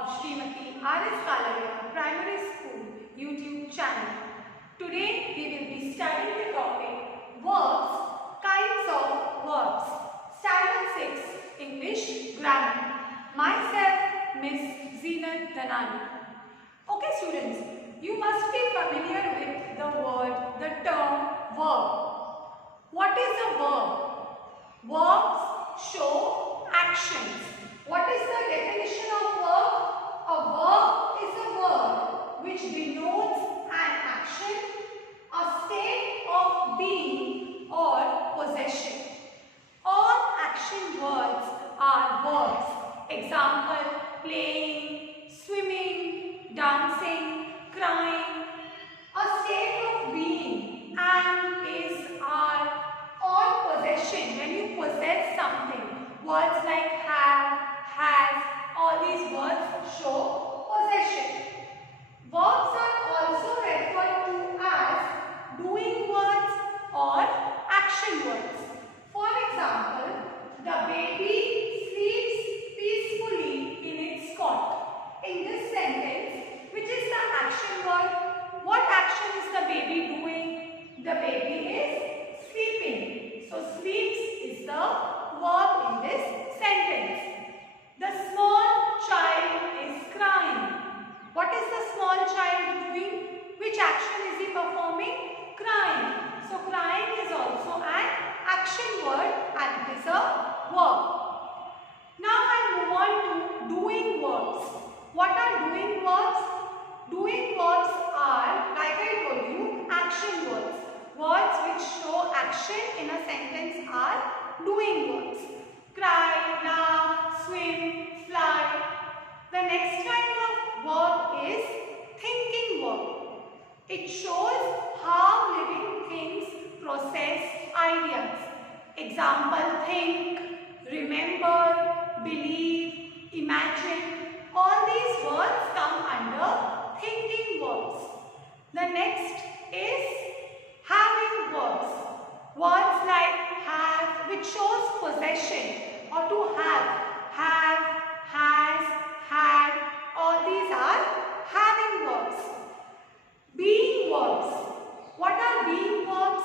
of Smt.R.S.Kalaria Primary School YouTube channel. Today we will be studying the topic verbs, kinds of verbs, Std-6th English grammar. Myself, Miss Zeenat Dhanani. Okay students, you must be familiar with the term verb. What is a verb? Verbs show actions. What is the definition of verb? A verb is a word which denotes an action, a state of being or possession. All action words are verbs. Example, playing, swimming, dancing, crying. A state of being and is or possession. When you possess something, words like have, has, all these words show possession. Verbs are also referred to as doing words or action words. For example, the baby sleeps peacefully in its cot. In this sentence, which is the action word? What action is the baby doing? The baby is sleeping. So sleeps is the verb in this sentence. The small child is crying. What is the small child doing? Which action is he performing? Crying. So crying is also an action word and it is a verb. Now I move on to doing verbs. What are doing verbs? Doing verbs are, like I told you, action words. Words which show action in a sentence are doing words. Cry, laugh, swim, fly. The next kind of verb is thinking verb. It shows how living things process ideas. Example, think, remember, believe, imagine. All these words come under thinking verbs. The next is having verbs. Words like have, which shows possession, or to have, has, had, all these are having verbs. Being verbs. What are being verbs?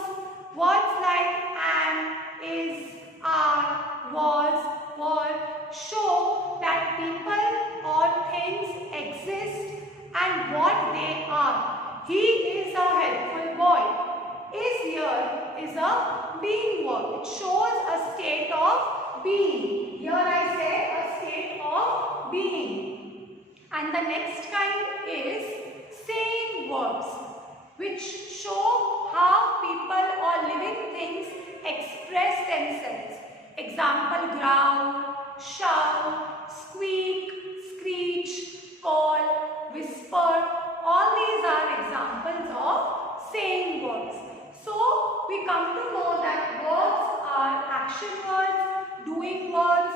Words like am, is, are, was, were show that people or things exist and what they are. He is a helpful boy. Is here is a being verb. It shows a state of being. Here I say a state of being. And the next kind is saying verbs, which show how people or living things express themselves. Example, growl, shout, squeak, screech, call, whisper. All these are examples of saying verbs. So, we come to know that verbs are action words, doing verbs.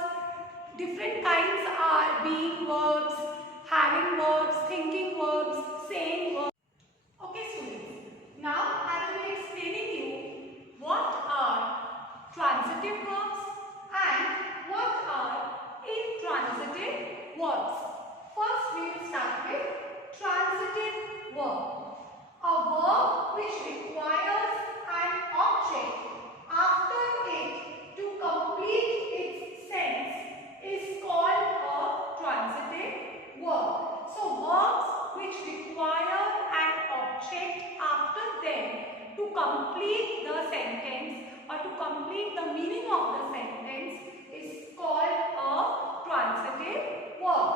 Different kinds are being verbs, having verbs, thinking verbs, saying verbs. Okay students, now I will be explaining you what are transitive verbs and what are intransitive verbs. First we will start with transitive verb. A verb which requires an object after it to complete its sense is called a transitive verb. So verbs which require an object after them to complete the sentence or to complete the meaning of the sentence is called a transitive verb.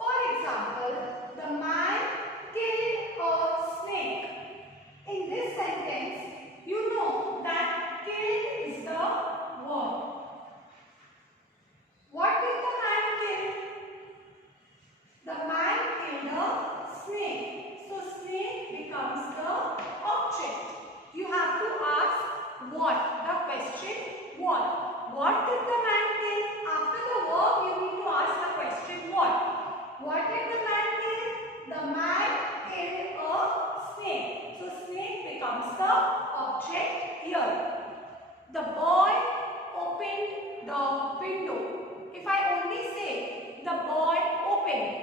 For example, the man killed a snake. In this sentence, you know that killed is the verb. What did the man kill? The man killed a snake. So snake becomes the object. You have to ask what? The question what? What did the man kill? After the verb, you need to ask the question what? What did the man kill? The man killed a snake. So snake becomes the object here. The boy opened the window. If I only say the boy opened,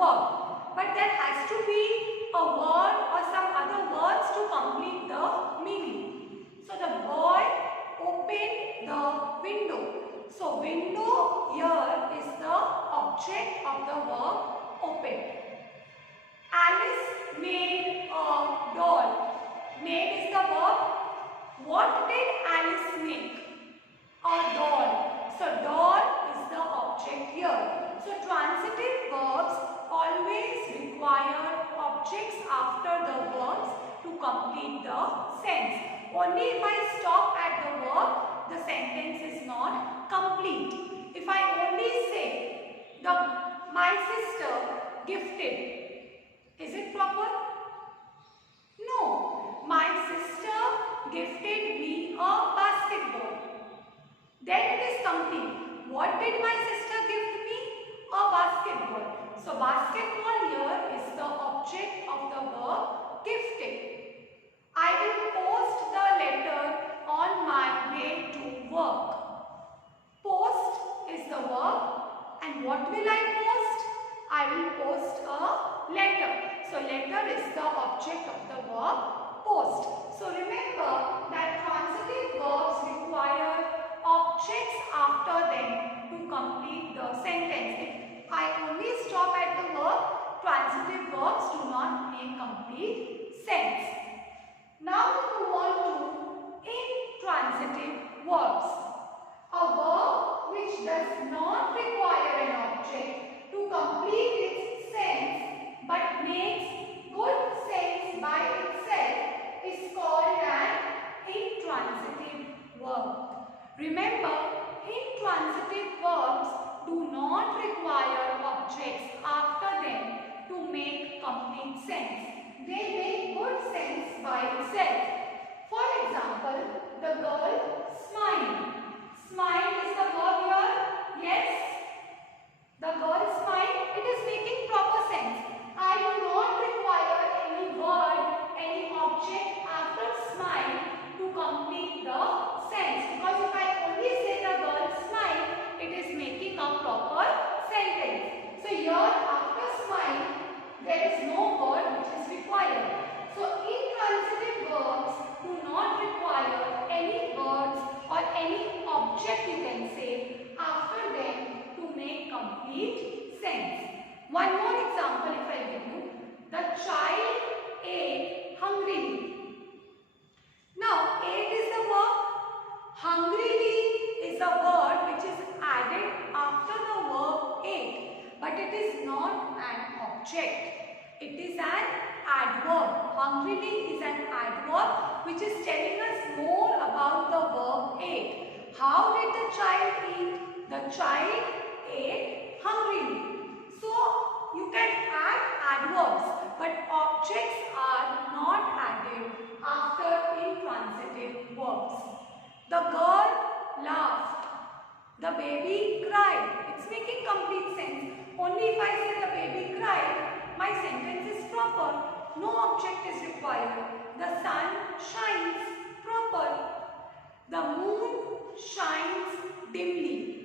verb. But there has to be a word or some other words to complete the meaning. So the boy opened the window. So window here is the object of the verb open. Alice made a doll. Made is the verb. What did Alice make? A doll. So doll is the object here. So transitive verbs always require objects after the verbs to complete the sense. Only if I stop at the verb, the sentence is not complete. If I only say my sister gifted, is it proper? No. My sister gifted me a basketball. Then it is complete. What did my sister gift me? A basketball. So basketball here is the object of the verb gifted. I will post the letter on my way to work. Post is the verb, and what will I post? I will post a letter. So letter is the object of the verb post. So remember that transitive verbs require objects after them to complete the sentence. If I only stop at the verb, transitive verbs do not make complete sense. Now we move on to intransitive verbs. A verb which does not require an object to complete its sense but makes good sense by itself is called an intransitive verb. Remember, intransitive verbs do not require objects after them to make complete sense. They make good sense by itself. For example, the girl smiled. Smile is the verb here. Yes. The girl smiled. It is making proper sense. I do not require any word, any object after smile to complete the sense. Because if I only say the girl smiled, it is making a proper sentence. So here after smile, there is no word which is required. So intransitive verbs do not require any words or any object, you can say, after them to make complete sense. One more example if I give you. The child ate hungrily. Now, ate is the verb. Hungrily is a word which is added after the verb ate, but it is not an object. It is an adverb. Hungrily is an adverb which is telling us more about the verb ate. How did the child eat? The child ate hungrily. So you can add adverbs, but objects are not added after intransitive verbs. The girl laughed. The baby cried. It's making complete sense. Only if I say the baby cried, my sentence is proper. No object is required. The sun shines. Proper. The moon shines dimly.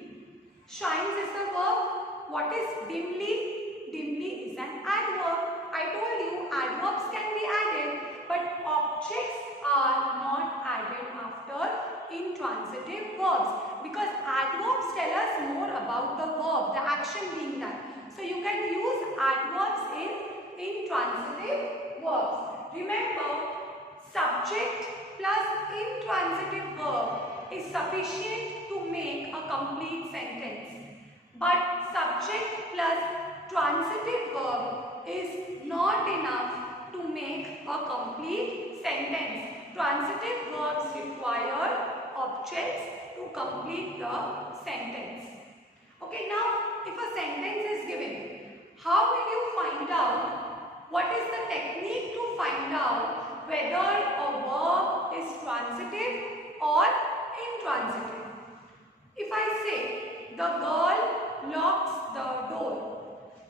Shines is the verb. What is dimly? Dimly is an adverb. I told you adverbs can be added, but objects are not added after intransitive verbs, because adverbs tell us more about the verb, the action being done. So you can use adverbs in intransitive verbs. Remember, subject plus intransitive verb is sufficient to make a complete sentence. But subject plus transitive verb is not enough to make a complete sentence. Transitive verbs require objects to complete the sentence. Okay, now if a sentence is given, how will you find out? What is the technique to find out whether a verb is transitive or intransitive? If I say, the girl locks the door,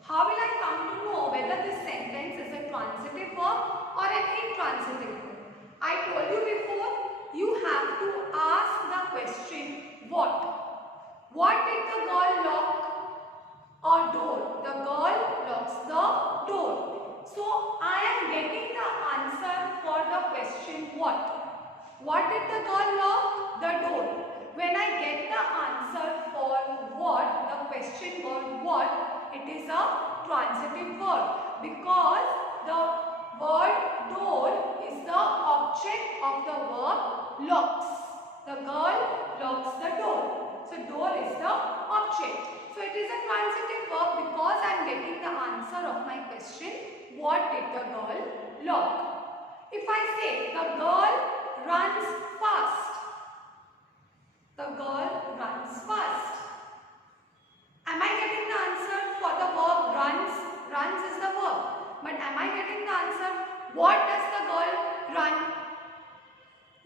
how will I come to know whether this sentence is a transitive verb or an intransitive verb? I told you before, you have to ask the question, what? What did the girl lock? A door. The girl locks the What did the girl lock? The door. When I get the answer for what, the question word what, it is a transitive verb because the word door is the object of the verb locks. The girl locks the door. So door is the object. So it is a transitive verb because I am getting the answer of my question. What did the girl lock? If I say the girl runs fast. The girl runs fast. Am I getting the answer for the verb runs? Runs is the verb. But am I getting the answer? What does the girl run?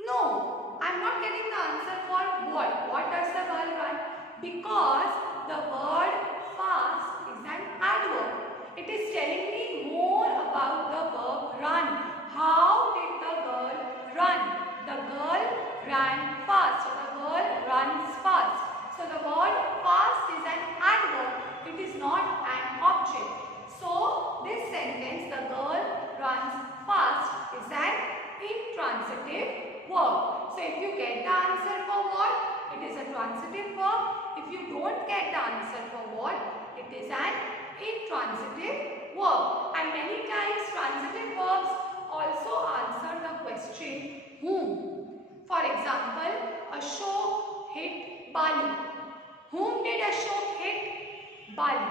No. I am not getting the answer for what. What does the girl run? Because the word fast is an adverb. It is telling me more about the verb run. How did the girl run? The girl ran fast. So the girl runs fast. So the word fast is an adverb. It is not an object. So this sentence, the girl runs fast, is an intransitive verb. So if you get the answer for what, it is a transitive verb. If you don't get the answer for what, it is an intransitive verb. And many times transitive verbs also answer the question whom. For example, Ashok hit Bali. Whom did Ashok hit? Bali.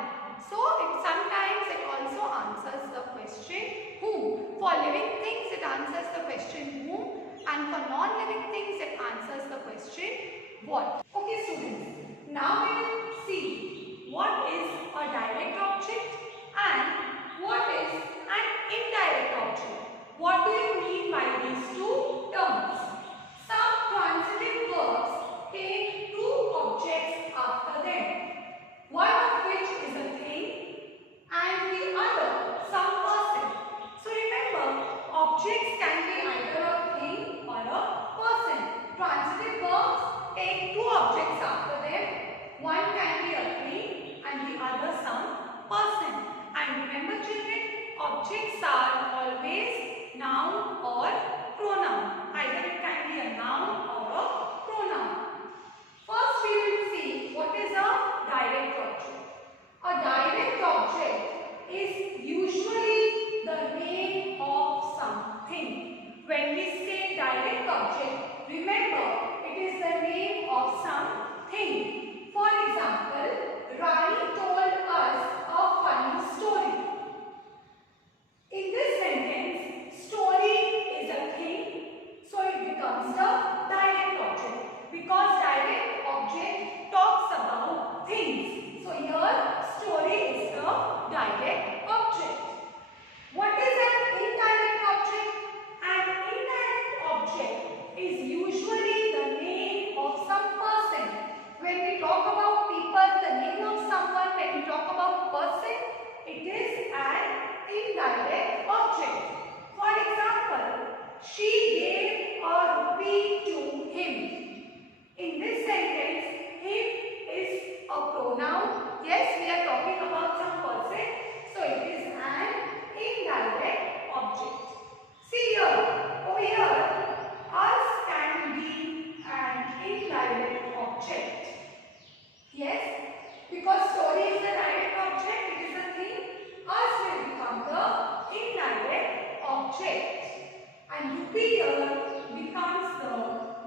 So sometimes it also answers the question whom. For living things it answers the question whom, and for non-living things it answers the question what. Okay students, now we will see what is a direct object and what is an indirect object. What do you mean by these two terms? Some transitive verbs take two objects after them, one of which is a thing and the other some person. So remember, objects can be either a thing or a person. Transitive verbs take two objects after them, one can be a thing and the other some person. And remember children, objects are always noun or pronoun. Either it can be a noun or a pronoun. First we will see what is a direct object. A direct object is usually the name of something. When we say direct object, remember it is the name of something. For example, Rani told us a funny story. In this sentence, story is a thing, so it becomes the direct object because direct object talks about things. So here, story is the direct object. What is an indirect object? An indirect object is usually the name of some person. When we talk about people, the name of someone, when we talk about person, it is an indirect object. For example, she gave a rupee to him. In this sentence, him is a pronoun. Yes, we are talking about some person. So it is an indirect object. See here, over here, us can be an indirect object. Yes, because story is the direct object, it is a thing. Us will become the indirect object. And rupee here becomes the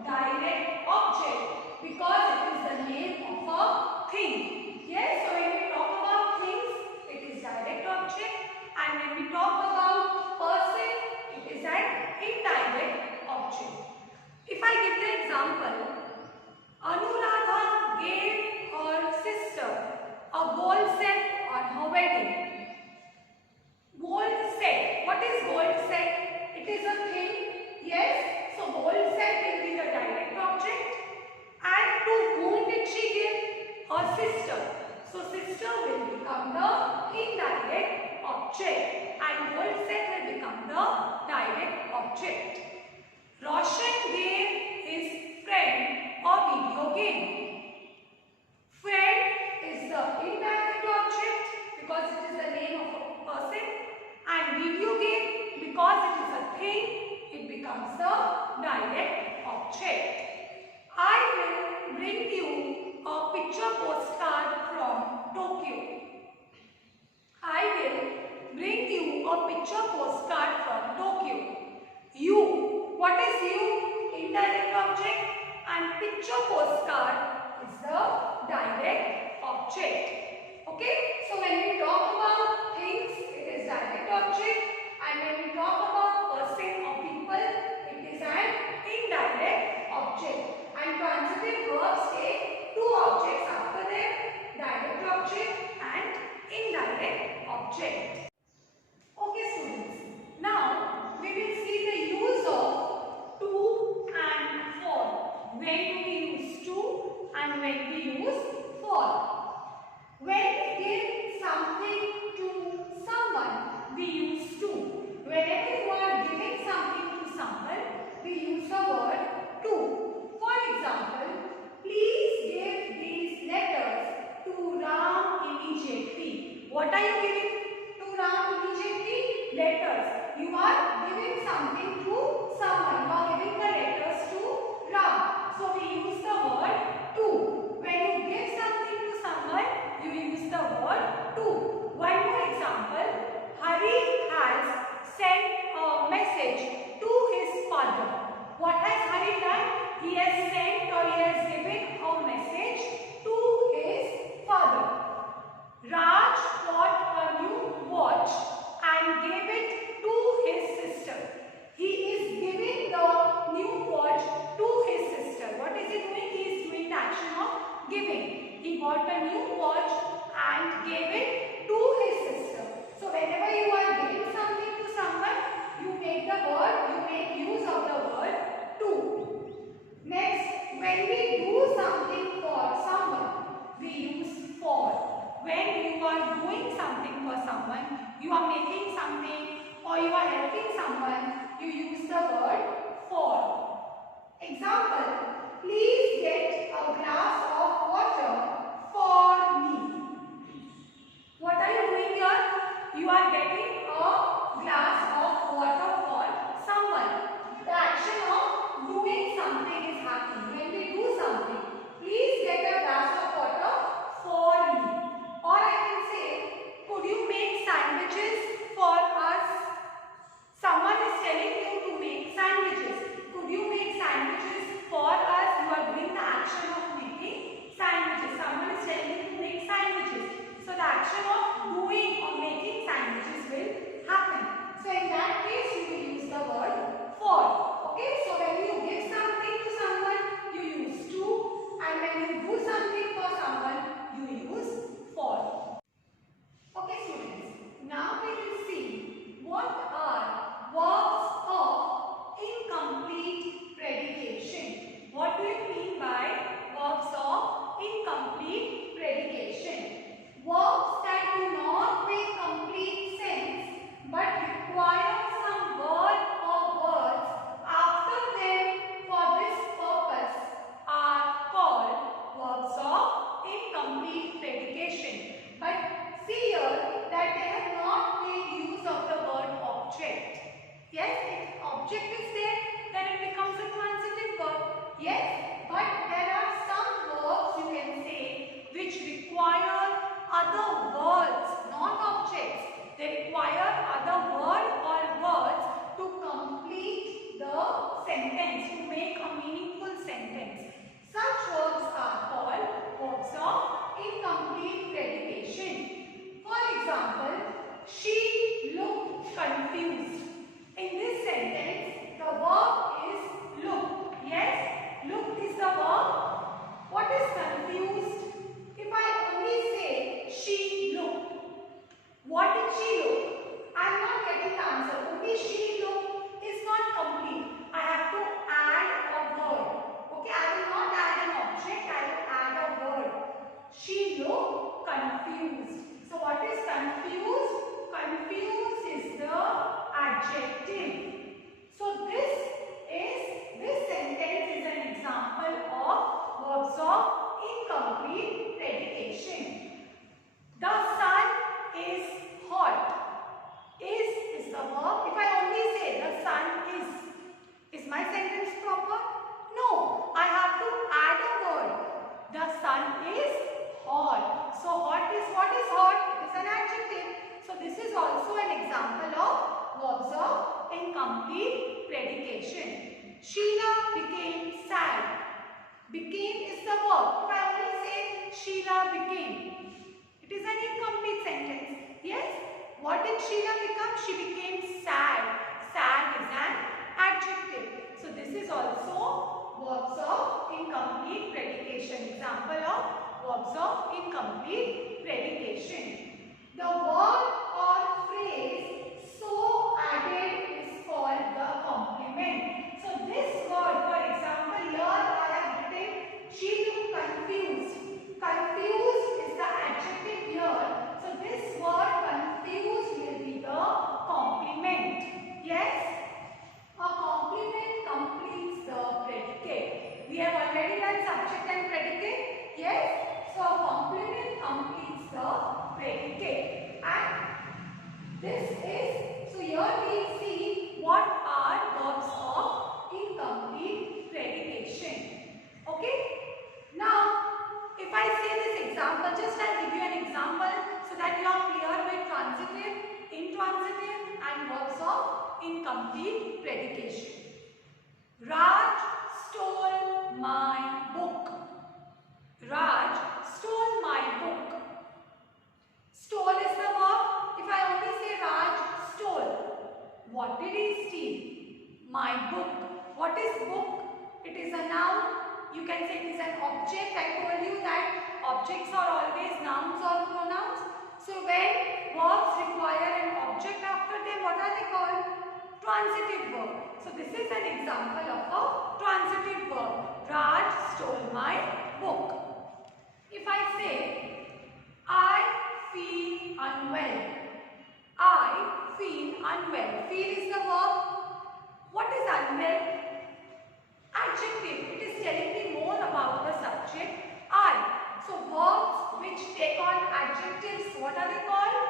direct object because it is the name of a thing. Yes, so when we talk about things, it is direct object, and when we talk about person, it is an indirect object. If I give the example, Anuradha gave her sister a gold set on her wedding. Gold set. What is gold set? It is a thing. Yes. So gold set will be the direct object. And to whom did she give? Her sister. So sister will become the indirect object. And gold set will become the direct object. Roshan gave his friend a video game. Friend is the indirect object because it is the name of a person, and video game because it is a thing, it becomes the direct a picture postcard from Tokyo. U. What is U? Indirect object, and picture postcard is the direct object. Okay? So when we talk about things, it is direct object, and when we talk about person or people, it is an indirect object. And transitive verbs take two objects after them, direct object and indirect object. Okay students, now we will see the use of to and for. When do we use to and when we use for? When we give something to someone, we use to. Whenever you are giving something to someone, we use the word to. For example, please give these letters to Ram immediately. What are you giving to Ram immediately? Letters. You are giving something to someone. You are giving the letters to Ram. So we use the word to. When you give something to someone, you use the word to. One more example. Hari has sent a message to his father. What has Hari done? He has sent or he has given a message to his father. Raj bought a new watch and gave it to his sister. He is giving the new watch to his sister. What is he doing? He is doing the action of giving. He bought a new watch and gave it to his sister. So whenever you are giving something to someone, you make use of the word to. Next, when we do something for someone, we use for. When you are doing something for someone, you are making something or you are helping someone, you use the word for. Example, please get a glass of water for me. What are you doing here? You are getting a glass of water for someone. The action of doing something is happening. When we do something, please get a glass of water for me. Or I can say, could you make sandwiches for us? Someone is telling you to make sandwiches. Could you make sandwiches for us? You are doing the action of making sandwiches. Someone is telling you to make sandwiches. So the action of doing or making sandwiches will happen. So in that case, you will use the word for. Okay, so when you give something to someone, you use to, and when you do something for someone, you use for. Okay students, now we will see what are verbs of incomplete predication. What do you mean by verbs of incomplete predication? Verbs that do not make complete sense but require some word or words after them for this purpose are called verbs of incomplete predication. But see here that they have not made use of the word object. Yes, if object is there, then it becomes a transitive verb. Yes, but there are some verbs you can say which require other words, not objects. They require other word or words to complete the sentence, to make a meaningful sentence. Such verbs are called verbs of incomplete predication. For example, she looked confused. In this sentence, the verb is look. Yes, look is the verb. What is confused? If I only say she looked, what did she look? I am not getting the answer. Only she looked is not complete. I have to add a word. Okay, I will not add an object, I will add a word. She looked confused. So what is confused? Confused is the adjective. So this incomplete predication. Sheila became sad. Became is the verb. If I only say Sheila became, it is an incomplete sentence. Yes? What did Sheila become? She became sad. Sad is an adjective. So this is also verbs of incomplete predication. Example of verbs of incomplete predication. The word or phrase so added is called the complement. So this word, for example, here I have written she looked confused. Confused is the adjective here. So this word confused will be the complement. Yes? A complement completes the predicate. We have already done subject and predicate. Yes? So a complement completes the predicate. And this is, so here we see what are verbs of incomplete predication. Okay? Now, if I say this example, just I'll give you an example so that you are clear with transitive, intransitive and verbs of incomplete predication. Raj stole my book. Raj stole my book. Stole is the verb. If I only say Raj stole, what did he steal? My book. What is book? It is a noun. You can say it is an object. I told you that objects are always nouns or pronouns. So when verbs require an object after them, what are they called? Transitive verb. So this is an example of a transitive verb. Raj stole my book. If I say, I feel unwell. I feel unwell. Feel is the verb. What is unwell? Adjective. It is telling me more about the subject I. So verbs which take on adjectives, what are they called?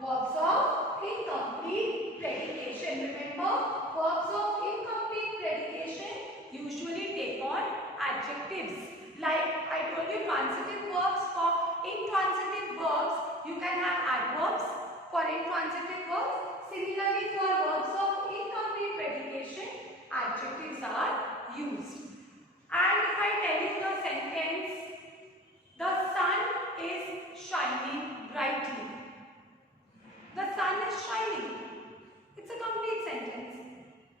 Verbs of incomplete predication. Remember, verbs of incomplete predication usually take on adjectives. Like I told you, transitive verbs. For intransitive verbs, you can have adverbs for intransitive verbs. Similarly, for verbs of incomplete predication, adjectives are used. And if I tell you the sentence, the sun is shining brightly. The sun is shining. It's a complete sentence.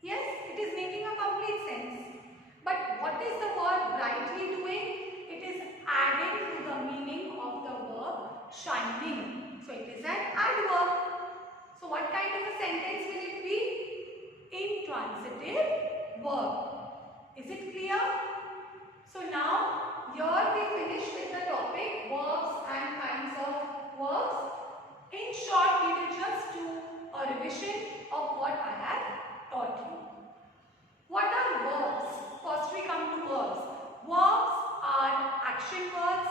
Yes, it is making a complete sense. But what is the word brightly doing? It is adding to the meaning of the verb shining. So it is an adverb. So what kind of a sentence will it be? Intransitive verb. Is it clear? So now, here we finish with the topic verbs and kinds of verbs. In short, we will just do a revision of what I have taught you. What are verbs? First we come to verbs. Verbs are action words,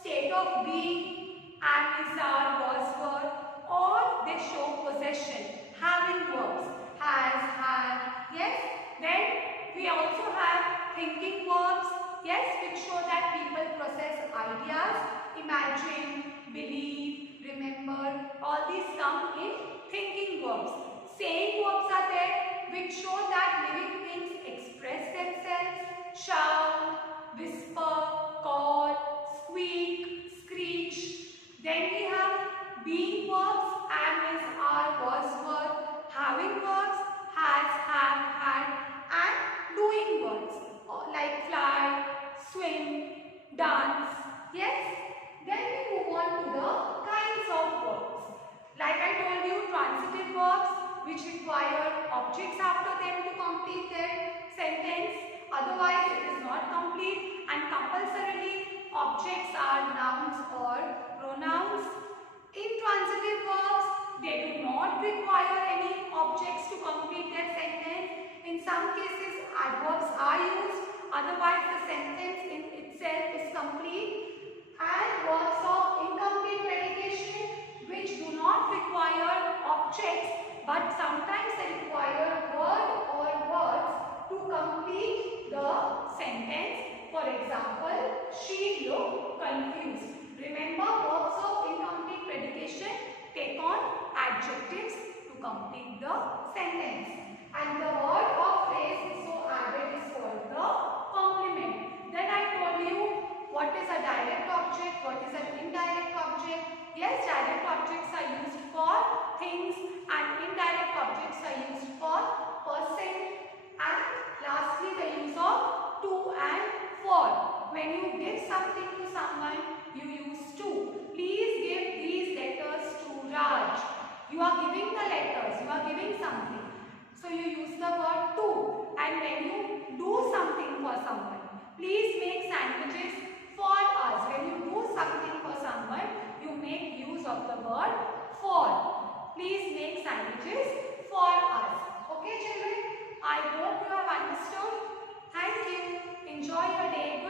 state of being, am, is, are, was, were, or they show possession. Having verbs. Has, had, yes. Then we also have thinking verbs, yes, which show that people process ideas, imagine, believe, remember, all these come in thinking verbs. Saying verbs are there, which show that living things express themselves, shout, whisper, call, squeak, screech. Then we have being verbs, am, is, are, was, were, having verbs, has, have, had, and doing words like fly, swim, dance. Yes? Then we move on to the kinds of verbs. Like I told you, transitive verbs which require objects after them to complete their sentence. Otherwise, it is not complete, and compulsorily objects are nouns or pronouns. Intransitive verbs, they do not require any objects to complete their sentence. In some cases, adverbs are used, otherwise the sentence in itself is complete. And verbs of incomplete predication, which do not require objects, but sometimes they require word or words to complete the sentence. For example, she looked confused. Remember, verbs of incomplete predication take on adjectives to complete the sentence. And the word or phrase is so added is called the complement. Then I told you what is a direct object, what is an indirect object. Yes, direct objects are used for things and indirect objects are used for person. And lastly, the use of to and for. When you give something to someone, you use to. Please give these letters to Raj. You are giving the letters, you are giving something. So you use the word to. And when